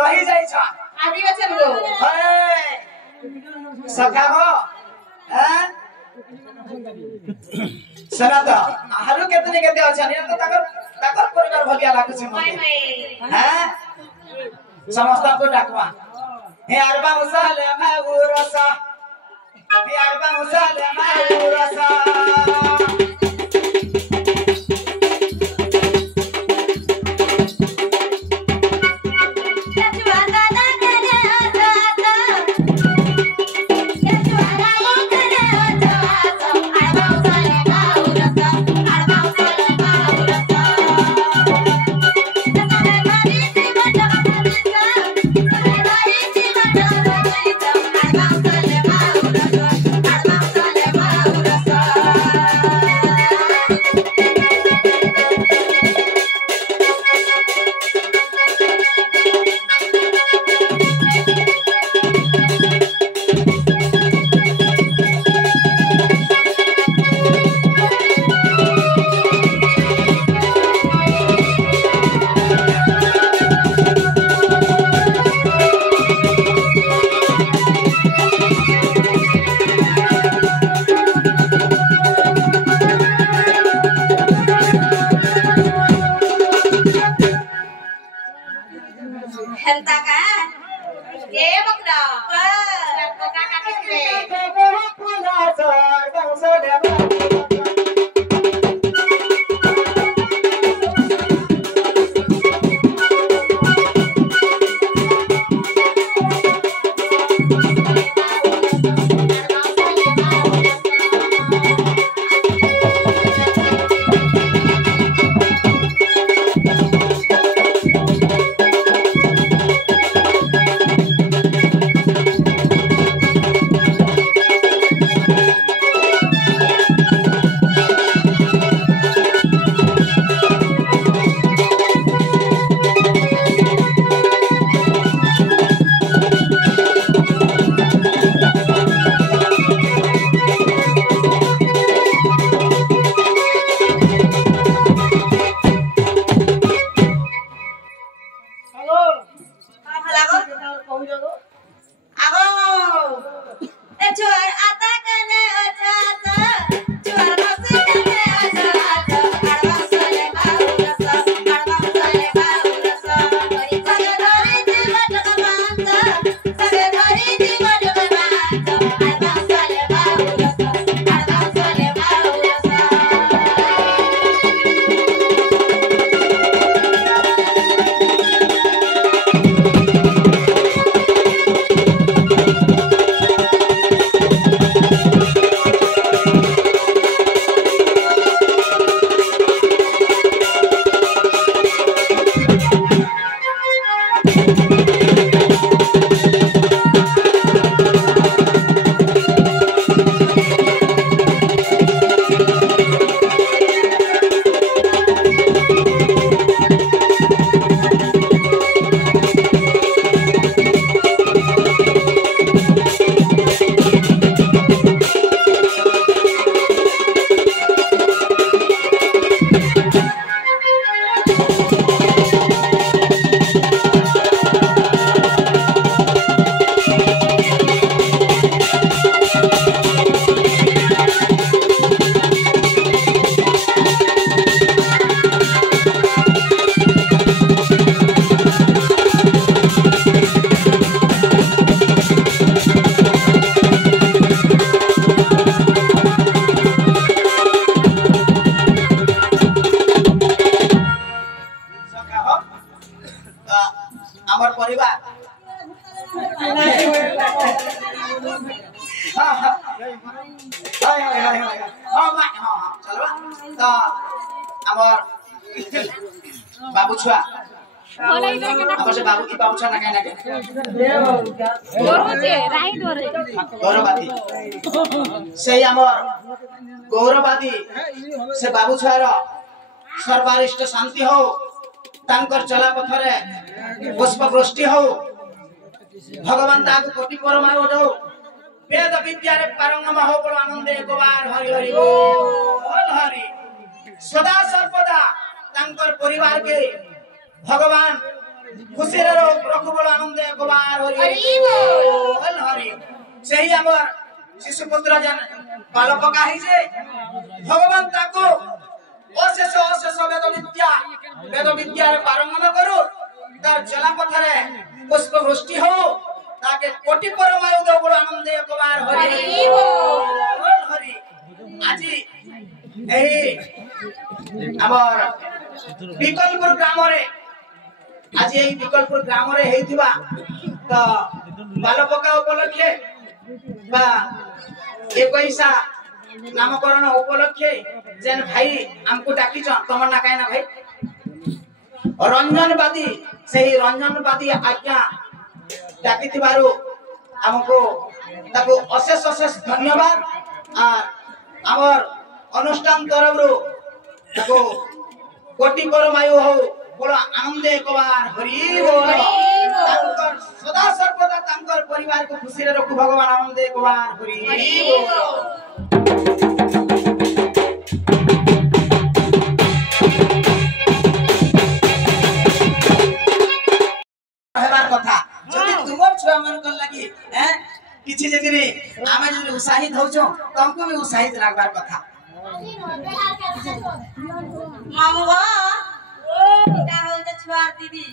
रही जाई छ आदि बचन गो सखा हो हैं सुना तो आलू केतने केते अछन ये तो ताकर परिवार भलिया लागुछि मते हैं समस्त को डाकवा हे अरबा उसाले माउरसा हे अरबा उसाले माउरसा बाबू छुआ हमसे बाबू की बाबू छुआ ना कहना के गौरवादी से हमर गौरवादी से बाबू छुआ रो सर्वरिष्ट शांति हो तांकर चला पथरे पुष्पवृष्टि हो भगवान ताक कोटि परमाणु दो वेद विद्या रे पारंगम हो बड़ आनंद एक बार हरि हरि बोल हरि सदा सर्वदा तांकर परिवार के भगवान खुशी रखु बोल आनंद कुमार हरि बोल हरि सही हमर शिशुपुत्र जन बालक काहि जे भगवान ताको अशेष वेद विद्या रे पारंगम करू तार चला पथरे पुष्प वृष्टि हो ताके कोटि परमायु दो बोल आनंद कुमार हरि बोल हरि আজি এই আমার বিকলপুর গ্রামরে আজি এই বিকলপুর গ্রামরে হেইতিবা তো বালপকা উপলক্ষে বা 21 नामकरण उपलक्षे जेन भाई हमको डाकी तमर ना काहे ना भाई रंजनवादी सही रंजनवादी आज्ञा डाकी थिबारु हमको ताको अशेष अशेष धन्यवाद आ हमर अनुष्ठान तरफरु ताको कोटि परमायु हो बोलो आनंद एकबार हरि बोल तांकर सदा सर्वदा तांकर परिवार को खुशी रे रखु भगवान आनंद एकबार हरि बोल कथा जदि तुमर छुआ मन कर लगी किछि जगरे आमे जदि उत्साहित होछो तुमको भी उत्साहित लागबार कथा मामुआ का होल छुआ दीदी